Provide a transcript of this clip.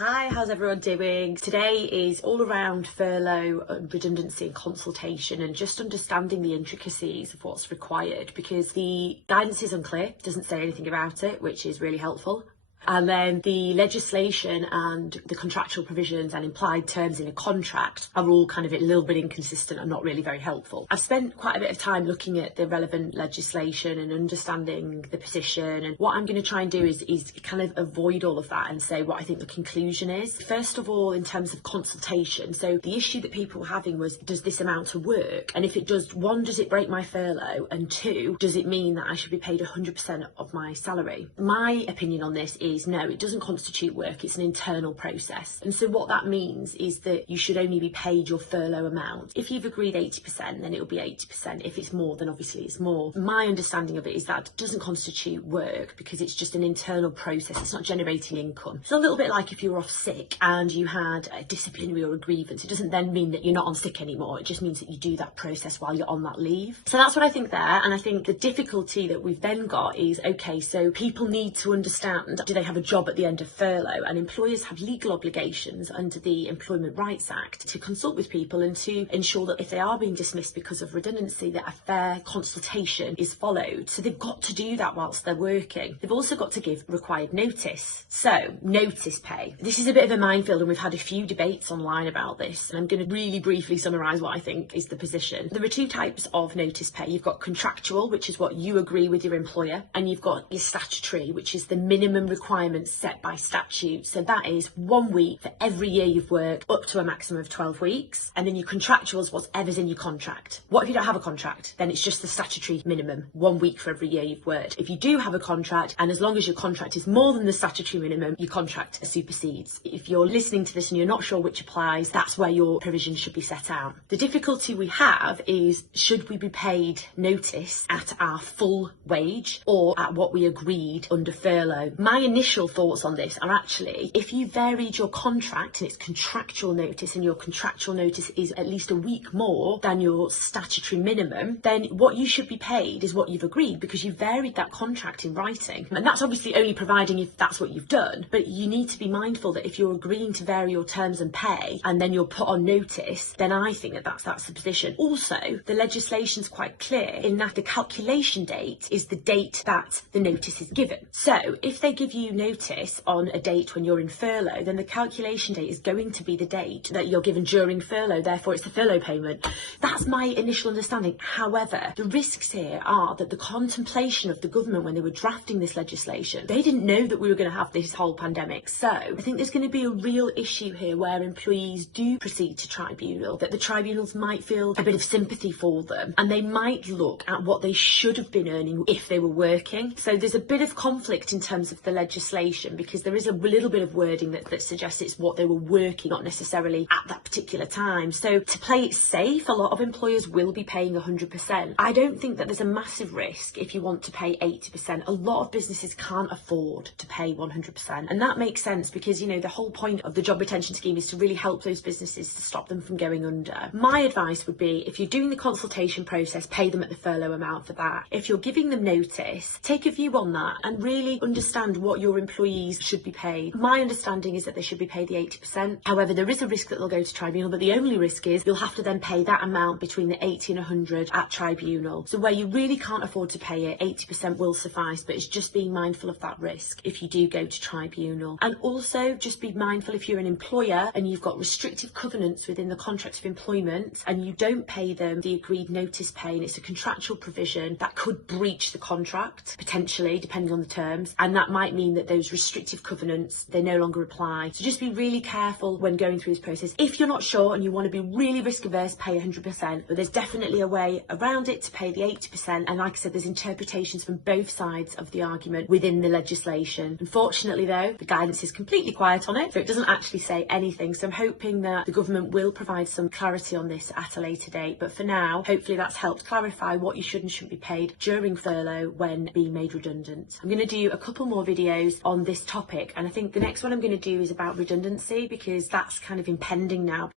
Hi, how's everyone doing? Today is all around furlough, redundancy and consultation, and just understanding the intricacies of what's required, because the guidance is unclear, doesn't say anything about it, which is really helpful. And then the legislation and the contractual provisions and implied terms in a contract are all kind of a little bit inconsistent and not really very helpful. I've spent quite a bit of time looking at the relevant legislation and understanding the position, and what I'm going to try and do is kind of avoid all of that and say what I think the conclusion is. First of all, in terms of consultation, so the issue that people were having was, does this amount to work? And if it does, one, does it break my furlough? And two, does it mean that I should be paid 100% of my salary? My opinion on this is no, it doesn't constitute work, it's an internal process. And so what that means is that you should only be paid your furlough amount. If you've agreed 80%, then it'll be 80%. If it's more, then obviously it's more. My understanding of it is that it doesn't constitute work because it's just an internal process. It's not generating income. It's a little bit like if you were off sick and you had a disciplinary or a grievance. It doesn't then mean that you're not on sick anymore. It just means that you do that process while you're on that leave. So that's what I think there. And I think the difficulty that we've then got is, okay, so people need to understand, do they have a job at the end of furlough? And employers have legal obligations under the Employment Rights Act to consult with people and to ensure that if they are being dismissed because of redundancy, that a fair consultation is followed. So they've got to do that whilst they're working. They've also got to give required notice. So notice pay. This is a bit of a minefield, and we've had a few debates online about this. And I'm going to really briefly summarise what I think is the position. There are two types of notice pay. You've got contractual, which is what you agree with your employer, and you've got your statutory, which is the minimum requirements set by statute. So that is 1 week for every year you've worked, up to a maximum of 12 weeks. And then your contractual is whatever's in your contract. What if you don't have a contract? Then it's just the statutory minimum, 1 week for every year you've worked. If you do have a contract, and as long as your contract is more than the statutory minimum, your contract supersedes. If you're listening to this and you're not sure which applies, that's where your provision should be set out. The difficulty we have is, should we be paid notice at our full wage or at what we agreed under furlough? My initial thoughts on this are actually, if you varied your contract and it's contractual notice, and your contractual notice is at least a week more than your statutory minimum, then what you should be paid is what you've agreed, because you varied that contract in writing. And that's obviously only providing if that's what you've done, but you need to be mindful that if you're agreeing to vary your terms and pay and then you're put on notice, then I think that that's the position. Also, the legislation's quite clear in that the calculation date is the date that the notice is given. So if they give you notice on a date when you're in furlough, then the calculation date is going to be the date that you're given during furlough, therefore it's the furlough payment. That's my initial understanding. However, the risks here are that the contemplation of the government when they were drafting this legislation, they didn't know that we were going to have this whole pandemic. So I think there's going to be a real issue here where employees do proceed to tribunal, that the tribunals might feel a bit of sympathy for them, and they might look at what they should have been earning if they were working. So there's a bit of conflict in terms of the legislation, because there is a little bit of wording that suggests it's what they were working, not necessarily at that particular time. So to play it safe, a lot of employers will be paying 100%. I don't think that there's a massive risk if you want to pay 80%. A lot of businesses can't afford to pay 100%. And that makes sense because, you know, the whole point of the job retention scheme is to really help those businesses to stop them from going under. My advice would be, if you're doing the consultation process, pay them at the furlough amount for that. If you're giving them notice, take a view on that and really understand what your employees should be paid. My understanding is that they should be paid the 80%. However, there is a risk that they'll go to tribunal, but the only risk is you'll have to then pay that amount between the 80 and 100 at tribunal. So where you really can't afford to pay it, 80% will suffice, but it's just being mindful of that risk if you do go to tribunal. And also just be mindful, if you're an employer and you've got restrictive covenants within the contract of employment and you don't pay them the agreed notice pay, and it's a contractual provision, that could breach the contract, potentially, depending on the terms, and that might mean that those restrictive covenants, they no longer apply. So just be really careful when going through this process. If you're not sure and you want to be really risk averse, pay 100%, but there's definitely a way around it to pay the 80%. And like I said, there's interpretations from both sides of the argument within the legislation. Unfortunately though, the guidance is completely quiet on it, so it doesn't actually say anything. So I'm hoping that the government will provide some clarity on this at a later date. But for now, hopefully that's helped clarify what you should and shouldn't be paid during furlough when being made redundant. I'm going to do a couple more videos on this topic, and I think the next one I'm going to do is about redundancy, because that's kind of impending now.